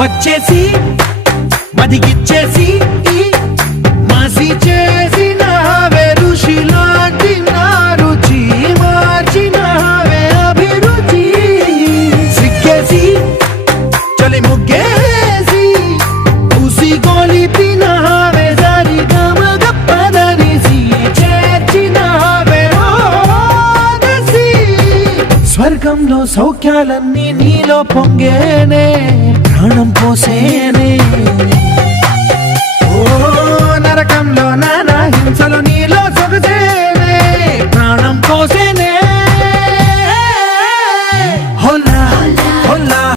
వచ్చేసి మదిగిచ్చేసి మాసి చేసిన ఋషిలాంటి నా రుచి మార్చిన అభిరుచి సిగ్గేసి చలి ముగ్గేసి పూసి గోలిపిన సరి గమ గప్పదనిసి చేర్చిన స్వర్గంలో సౌఖ్యాలన్నీ నీలో పొంగేనే ప్రాణం పోసేనే